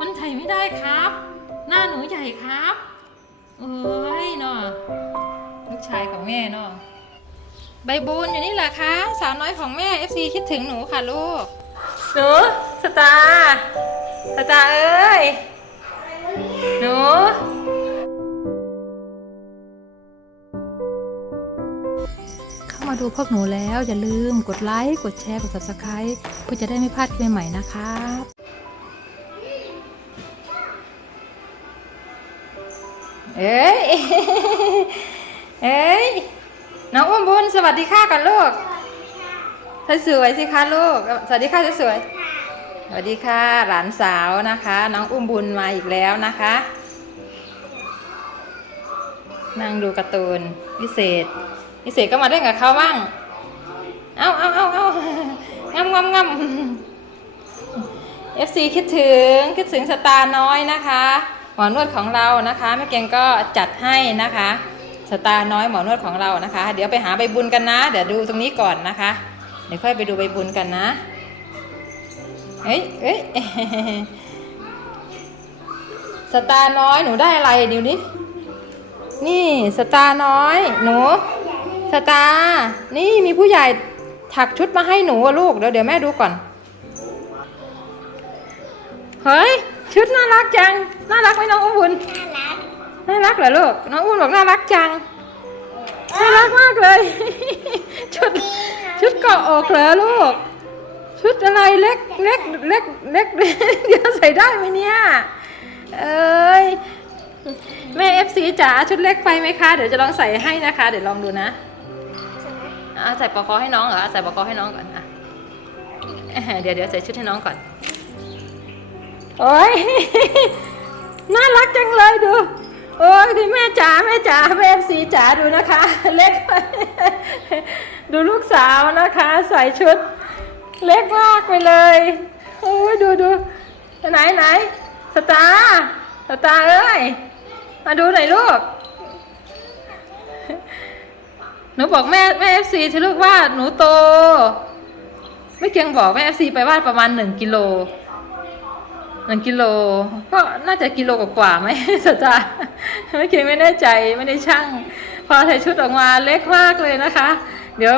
มันใส่ไม่ได้ครับ หน้าหนูใหญ่ครับ เอ้ยเนาะลูกชายของแม่เนาะใบบุญอยู่นี่แหละคะสาวน้อยของแม่ FC คิดถึงหนูค่ะลูกหนูสตาร์สตาร์เอ้ยหนูเข้ามาดูพวกหนูแล้วอย่าลืมกดไลค์กดแชร์กด subscribe เพื่อจะได้ไม่พลาดคลิปใหม่ๆนะครับ เอ้ย เอ้ย น้องอุ้มบุญสวัสดีค่ะก่อนลูกสวยๆสิคะลูก สวัสดีค่ะสวยๆสวัสดีค่ะหลานสาวนะคะ น้องอุ้มบุญมาอีกแล้วนะคะ นั่งดูการ์ตูนพิเศษพิเศษก็มาเล่นกับเขาบ้าง เอาเอาเอาเอางำงำงำ FC คิดถึงคิดถึงสตาร์น้อยนะคะ หมอนวดของเรานะคะแม่เกงก็จัดให้นะคะสตาร์น้อยหมอนวดของเรานะคะ เดี๋ยวไปหาใบบุญกันนะ เดี๋ยวดูตรงนี้ก่อนนะคะ เดี๋ยวค่อยไปดูใบบุญกันนะเฮ้ยเฮ้ยสตาร์น้อยหนูได้อะไรเดี๋ยวนี้นี่สตาร์น้อย หนูสตาร์นี่มีผู้ใหญ่ถักชุดมาให้หนูลูกเดี๋ยวเดี๋ยวแม่ดูก่อน เฮ้ย ชุดน่ารักจัง น่ารักไหมน้องอุ้มบุญน่ารัก น่ารักเหรอลูก น้องอุ้มบอกน่ารักจัง น่ารักมากเลย ชุด ชุดเกาะอกเหรอลูก ชุดอะไรเล็กเล็กเล็กเล็กเดี๋ยวใส่ได้ไหมเนี่ย เอ้ยแม่เอฟซีจ๋าชุดเล็กไปไหมคะ เดี๋ยวจะลองใส่ให้นะคะ เดี๋ยวลองดูนะอะใส่ปอกคอให้น้องเหรอใส่ปอกคอให้น้องก่อนอะเดี๋ยวเดี๋ยวใส่ชุดให้น้องก่อน โอ้ยน่ารักจังเลยดู โอ้ยคุณแม่จ๋าแม่จ๋าแม่เอฟซีจ๋าดูนะคะ เล็ก ดูลูกสาวนะคะ ใส่ชุด เล็กมากไปเลยโอ้ยดูดูไหนไหนสตาร์สตาร์เอ้ยมาดูหน่อยลูกหนูบอกแม่แม่เอฟซีที่ลูกว่าหนูโต ไม่เกียงบอกแม่เอฟซีไปว่าประมาณหนึ่งกิโล หนึ่งกิโลก็น่าจะกิโลกว่าไหมสตาร์ไม่เกียไม่แน่ใจไม่ได้ช่าง พอใส่ชุดออกมาเล็กมากเลยนะคะ เดี๋ยว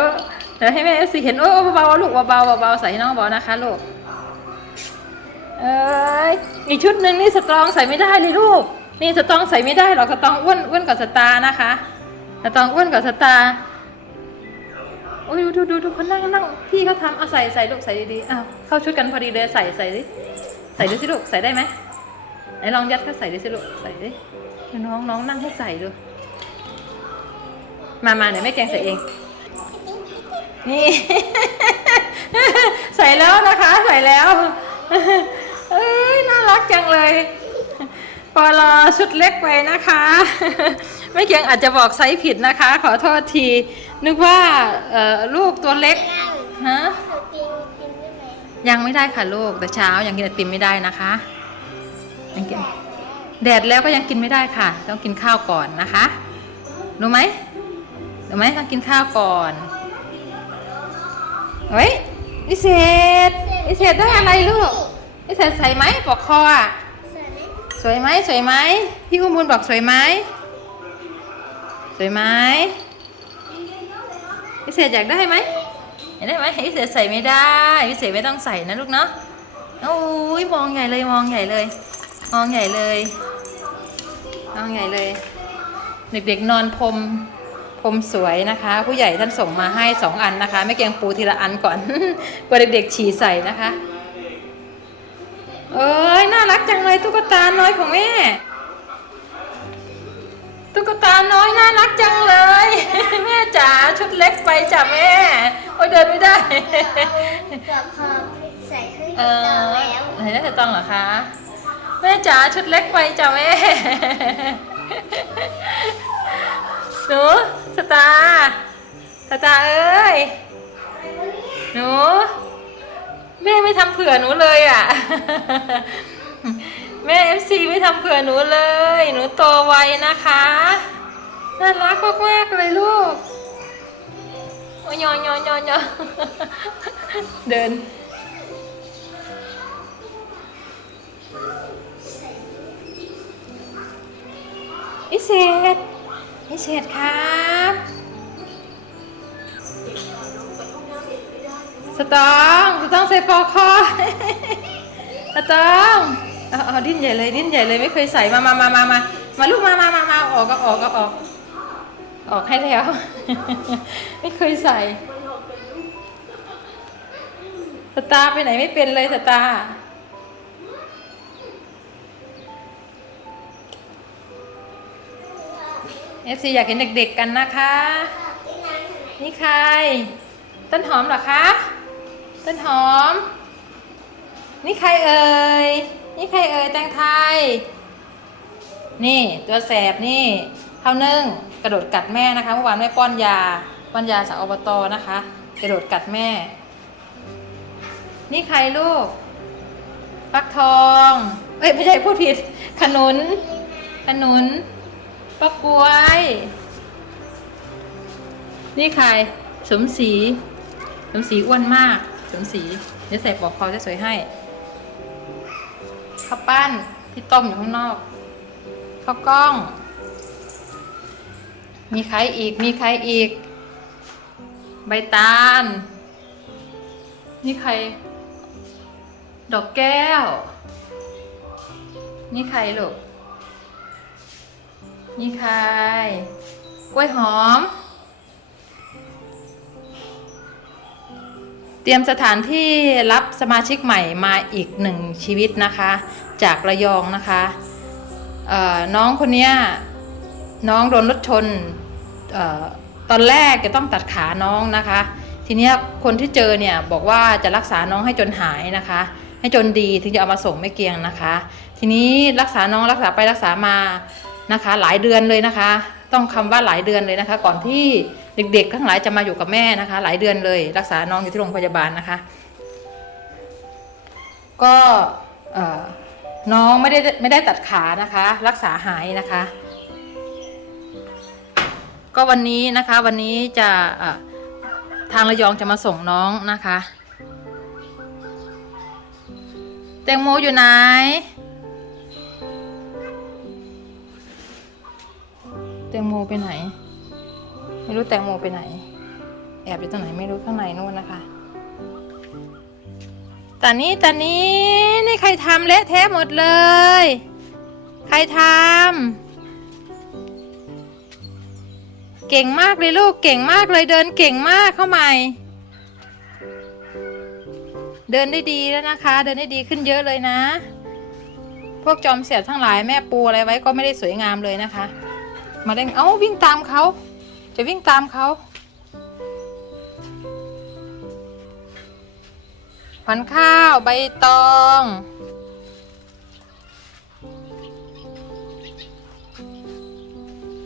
เดี๋ยวให้แม่เอฟซีเห็นโอ้เบาๆลูกเบาๆเบาๆใส่ให้น้องเบานะคะลูกเอ้ยอีกชุดหนึ่งนี่สตรองใส่ไม่ได้เลยลูกนี่สตรองใส่ไม่ได้หรอกสตรองอ้วนอ้วนกว่าสตาร์นะคะสตรองอ้วนกว่าสตาร์โอ้ยดูดูดูดูเขานั่งนั่งพี่เขาทำเอาใส่ใส่ลูกใส่ดีๆอ้าวเข้าชุดกันพอดีเลยใส่ใส่ดิ ใส่ดูสิลูกใส่ได้ไหมไหนลองยัดเข้าใส่ดิสิลูกใส่ดิน้องน้องนั่งให้ใส่ดู มามาเดี๋ยวแม่แกงใส่เอง นี่ ใส่แล้วนะคะ ใส่แล้วเอ้ยน่ารักจังเลยปอลอชุดเล็กไปนะคะไม่เกียงอาจจะบอกไซส์ผิดนะคะ ขอโทษที นึกว่าเออลูกตัวเล็กฮะ ยังไม่ได้ค่ะลูกแต่เช้ายังกินไอติมไม่ได้นะคะยังกินแดดแล้วก็ยังกินไม่ได้ค่ะ ต้องกินข้าวก่อนนะคะรู้ไหมรู้ไหมต้องกินข้าวก่อนเฮ้ยวิเศษวิเศษได้อะไรลูกวิเศษใส่ไหมปอกคออะสวยไหมสวยไหมพี่อุ้มบุญบอกสวยไหมสวยไหมวิเศษอยากได้ไหม อยากได้ไหมวิเศษใส่ไม่ได้วิเศษไม่ต้องใส่นะลูกเนาะโอ้ยมองใหญ่เลยมองใหญ่เลย มองใหญ่เลยมองใหญ่เลย เด็กๆนอนพรมพรมสวยนะคะ ผู้ใหญ่ท่านส่งมาให้สองอันนะคะไม่เกียงปูทีละอันก่อนกลัวเด็กๆฉี่ใส่นะคะเอ้ยน่ารักจังเลยตุ๊กตาน้อยของแม่ ตุ๊กตาน้อยน่ารักจังเลย แม่จ๋าชุดเล็กไปจ้ะแม่ โอ้ยเดินไม่ได้เราพอใส่ขึ้นเอต่ออแล้วไหนน่าจะต้องเหรอคะ แม่จ๋าชุดเล็กไปจ้ะแม่ หนูสตาร์สตาร์เอ้ย หนู แม่ไม่ทำเผื่อหนูเลยอะ แม่เอฟซีไม่ทำเผื่อหนูเลย หนูโตไวนะคะ น่ารักมากๆเลยลูกโอ้ยยอยอยอยอเดิน อิเศษอิเศษครับสตองสตองใส่ปอกคอสตอง เอาเอาดิ้นใหญ่เลยดิ้นใหญ่เลยไม่เคยใส่มามามามามามาลูกมามามามาออกก็ออกก็ออก ออกให้แล้ว ไม่เคยใส่สตาไปไหนไม่เป็นเลยสตาเอฟซีอยากเห็นเด็กๆกันนะคะ นี่ใคร ต้นหอมเหรอคะ ต้นหอม นี่ใครเอ่ย นี่ใครเอ่ยแตงไทย นี่ตัวแสบนี่ข้าวนึ่งกระโดดกัดแม่นะคะเมื่อวานแม่ป้อนยาป้อนยาจากอบตนะคะ กระโดดกัดแม่ นี่ใครลูกฟักทอง เอ้ยไม่ใช่พูดผิด ขนุน ขนุนปักกวย นี่ใครสมศรีสมศรีอ้วนมากสมศรีเดี๋ยวใส่ปลอกคอจะสวยให้ ข้าวปั้นที่ต้มอยู่ข้างนอกข้าวกล้อง มีใครอีกมีใครอีก ใบตาลนี่ใคร ดอกแก้ว นี่ใครลูกนี่ใคร กล้วยหอม เตรียมสถานที่รับสมาชิกใหม่มาอีกหนึ่งชีวิตนะคะ จากระยองนะคะน้องคนนี้น้องโดนรถชนออตอนแรกจะต้องตัดขาน้องนะคะ ทีนี้คนที่เจอเนี่ยบอกว่าจะรักษาน้องให้จนหายนะคะ ให้จนดีถึงจะเอามาส่งแม่เกียงนะคะ ทีนี้รักษาน้องรักษาไปรักษามานะคะ หลายเดือนเลยนะคะ ต้องคำว่าหลายเดือนเลยนะคะ ก่อนที่ เด็กๆทั้งหลายจะมาอยู่กับแม่นะคะ หลายเดือนเลย รักษาน้องอยู่ที่โรงพยาบาลนะคะ ก็น้องไม่ได้ไม่ได้ตัดขานะคะ รักษาหายนะคะ ก็วันนี้นะคะวันนี้จะเอ่อทางระยองจะมาส่งน้องนะคะแตงโมอยู่ไหนแตงโมไปไหน ไม่รู้แตงโมไปไหน แอบอยู่ตรงไหนไม่รู้ข้างในนู่นนะคะตอนนี้ตอนนี้นี่ใครทำเละเทะหมดเลย ใครทำเก่งมากเลยลูกเก่งมากเลยเดินเก่งมากเข้าใหม่ เดินได้ดีแล้วนะคะ เดินได้ดีขึ้นเยอะเลยนะ พวกจอมเสียบทั้งหลายแม่ปูอะไรไว้ก็ไม่ได้สวยงามเลยนะคะ มาเล่นเอ้าวิ่งตามเขา จะวิ่งตามเขาขวัญข้าวใบตอง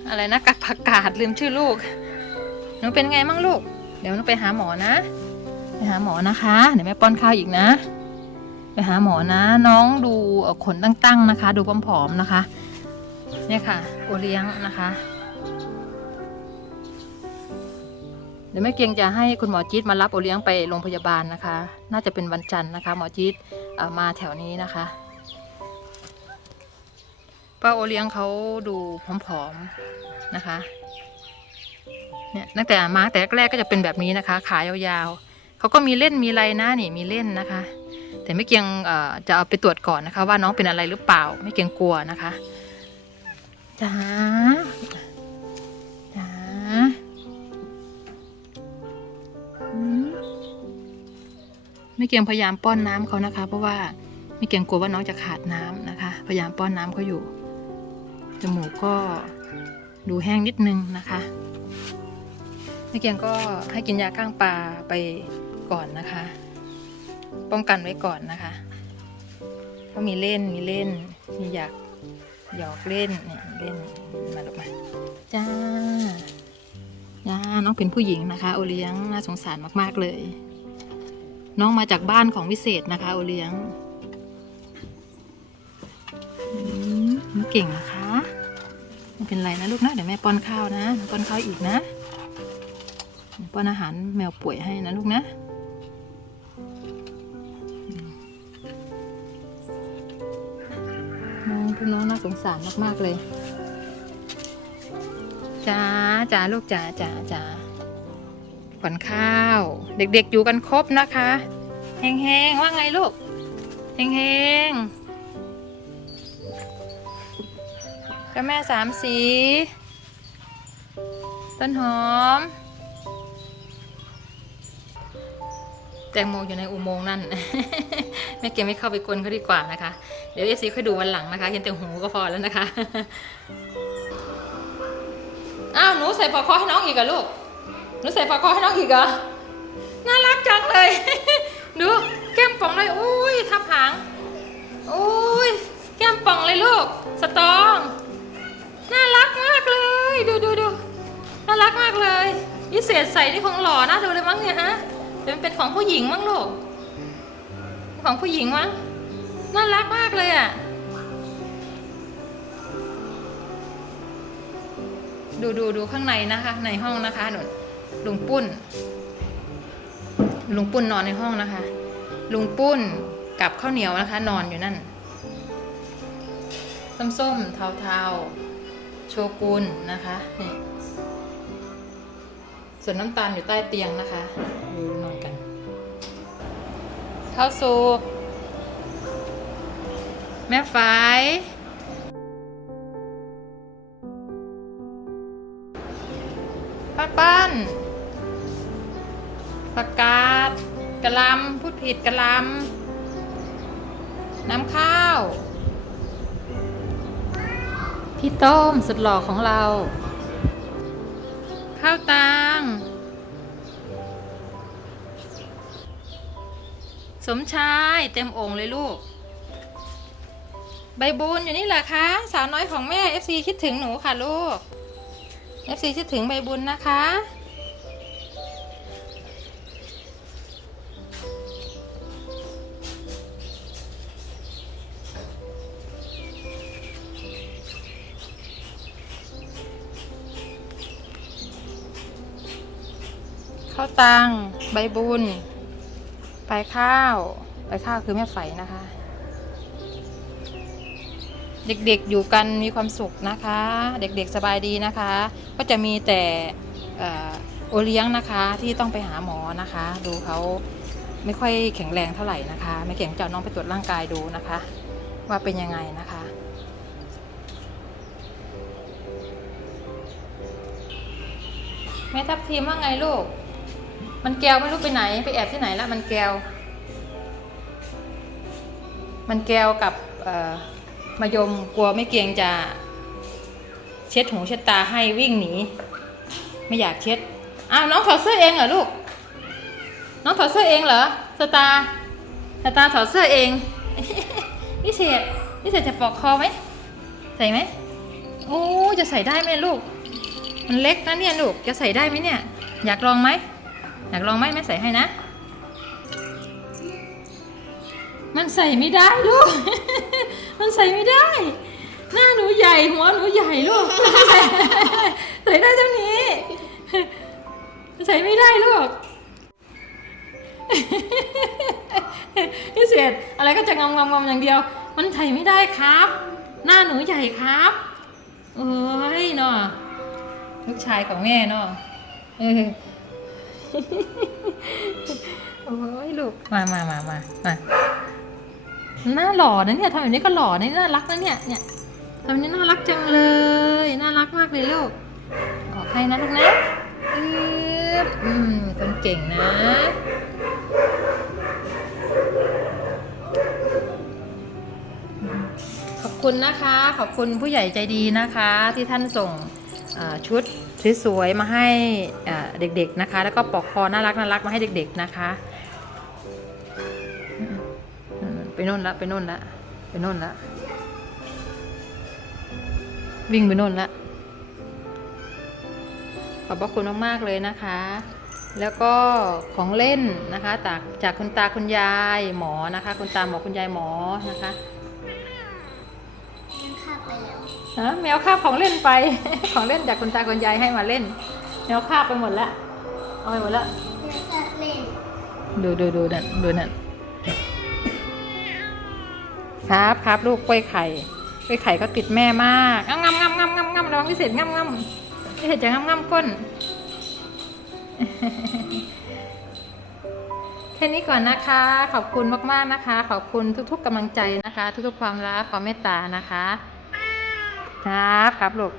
อะไรนะกับผักกาดลืมชื่อลูก หนูเป็นไงมั่งลูก เดี๋ยวหนูไปหาหมอนะ ไปหาหมอนะคะ เดี๋ยวแม่ป้อนข้าวอีกนะ ไปหาหมอนะ น้องดูขนตั้งๆนะคะ ดูผอมๆนะคะ เนี่ยค่ะ โอเลี้ยงนะคะ เดี๋ยวแม่เกียงจะให้คุณหมอจี๊ดมารับโอเลี้ยงไปโรงพยาบาลนะคะ น่าจะเป็นวันจันทร์นะคะ หมอจี๊ดมาแถวนี้นะคะป้าโอเลี้ยงเขาดูผอมๆนะคะเนี่ยตั้งแต่มาแต่แรกๆก็จะเป็นแบบนี้นะคะ ขายาวๆเขาก็มีเล่นมีอะไรนะนี่มีเล่นนะคะ แต่ไม่เกียงจะเอาไปตรวจก่อนนะคะ ว่าน้องเป็นอะไรหรือเปล่า ไม่เกียงกลัวนะคะจ้า ม่เกียงพยายามป้อนน้ำเขานะคะ เพราะว่าไม่เกียงกลัวว่าน้องจะขาดน้ำนะคะ พยายามป้อนน้ำเขาอยู่ จมูกก็ดูแห้งนิดนึงนะคะแม่เกียงก็ให้กินยาข้างปลาไปก่อนนะคะ ป้องกันไว้ก่อนนะคะเพรามีเล่นมีเล่น มีอยากหยอกเล่นเนี่ยเล่นมาลูกมาจ้าจ้าน้องเป็นผู้หญิงนะคะ โอเลี้ยงน่าสงสารมากๆเลย น้องมาจากบ้านของวิเศษนะคะโอเลี้ยงน้องเก่งนะคะไม่เป็นไรนะลูกนะเดี๋ยวแม่ป้อนข้าวนะป้อนข้าวอีกนะป้อนอาหารแมวป่วยให้นะลูกนะน้อดูน้องน่าสงสารมากๆเลยจ้าจ้าลูกจ้าจ้าจ้า ขวัญข้าว เด็กๆอยู่กันครบนะคะเฮงๆว่าไงลูกเฮงๆเจ้าแม่สามสี ต้นหอม แตงโมอยู่ในอุโมงค์นั่น แม่เกมไม่เข้าไปกวนเขาดีกว่านะคะ เดี๋ยวเอฟซีค่อยดูวันหลังนะคะ เห็นแต่หูก็พอแล้วนะคะ อ้าว หนูใส่ปลอกคอให้น้องอีกเหรอลูก หนูใส่ปลอกคอให้น้องอีกเหรอ น่ารักจังเลย ดูแก้มป่องเลยอุ้ยทับหางอุ้ยแก้มป่องเลยลูก สตอง น่ารักมากเลย ดูดูดูน่ารักมากเลยพิเศษใส่ที่ของหล่อน่าดูเลยมั้งเนี่ยฮะแต่มันเป็นของผู้หญิงมั้งลูก ของผู้หญิงมั้ง น่ารักมากเลยอะ ดูดูดูข้างในนะคะ ในห้องนะคะหนุน ลุงปุ้น ลุงปุ้นนอนในห้องนะคะ ลุงปุ้นกับข้าวเหนียวนะคะ นอนอยู่นั่นส้มส้มๆ เทาๆ โชกุนนะคะนี่ส่วนน้ำตาลอยู่ใต้เตียงนะคะดูนอนกันเข้าสู่แม่ฝายป้านป้าน ประกาศกระลำพูดผิดกระลำน้ำข้าว พี่ต้มสุดหล่อของเรา ข้าวตังสมชายเต็มโอ่งเลยลูก ใบบุญอยู่นี่แหละคะสาวน้อยของแม่ FC คิดถึงหนูค่ะลูก FC คิดถึงใบบุญนะคะ ตัง ใบบุญไปข้าวไปข้าวคือแม่ไฝนะคะ เด็กๆอยู่กันมีความสุขนะคะ เด็กๆสบายดีนะคะ ก็จะมีแต่โอเลี้ยงนะคะที่ต้องไปหาหมอนะคะ ดูเขาไม่ค่อยแข็งแรงเท่าไหร่นะคะ ไม่เก่งจะเอาน้องไปตรวจร่างกายดูนะคะ ว่าเป็นยังไงนะคะ แม่ทับทีมว่าไงลูก มันแก้วไม่รู้ไปไหนไปแอบที่ไหนละมันแก้ว มันแก้วกับมายมกลัวไม่เกียงจะเช็ดหูเช็ดตาให้วิ่งหนี ไม่อยากเช็ดอ้าวน้องถอดเสื้อเองเหรอลูก น้องถอดเสื้อเองเหรอสตาสตาถอดเสื้อเองนิเศษนิเศษจะปอกคอไหมใส่ไหมโอ้จะใส่ได้ไหมลูก มันเล็กนะเนี่ยลูกจะใส่ได้ไหมเนี่ย อยากลองไหม อยากลองไหมแม่ใส่ให้นะ มันใส่ไม่ได้ลูก มันใส่ไม่ได้ หน้าหนูใหญ่หัวหนูใหญ่ลูก ใส่ได้เท่านี้ ใส่ไม่ได้ลูกพิเศษอะไรก็จะงงงงอย่างเดียว มันใส่ไม่ได้ครับ หน้าหนูใหญ่ครับเอ้ยเนาะลูกชายของแม่เนาะเออ โอ้ยลูก มามามามามาหน้าหล่อนะเนี่ยทำแบบนี้ก็หล่อนะน่ารักนะเนี่ย เนี่ยทำแบบนี้น่ารักจังเลย น่ารักมากเลยลูกออกให้นะลูกนะอือืมคนเก่งนะขอบคุณนะคะ ขอบคุณผู้ใหญ่ใจดีนะคะ ที่ท่านส่งชุด สวยๆมาให้เด็กๆนะคะ แล้วก็ปลอกคอน่ารักน่ารักมาให้เด็ก ๆนะคะไปโน่นละไปโน่นละไปโน่นละวิ่งไปโน่นละขอบพระคุณมากๆเลยนะคะ แล้วก็ของเล่นนะคะจากจากคุณตาคุณยายหมอนะคะ คุณตาหมอคุณยายหมอนะคะ ฮะแมวคาบของเล่นไป ของเล่นจากคุณตาคุณยายให้มาเล่น แมวคาบไปหมดแล้วเอาไปหมดแล้วแล้วจะเล่นดูดูดูนั่นดูนั่นครับครับลูกกล้วยไข่ไปไข่ก็ติดแม่มากงำงำงำงำงำระวังพิเศษงำงำพิเศษจะงำงำก้นแค่นี้ก่อนนะคะ ขอบคุณมากๆนะคะ ขอบคุณทุก ๆกำลังใจนะคะ ทุกๆความรักความเมตตานะคะ นะครับลูก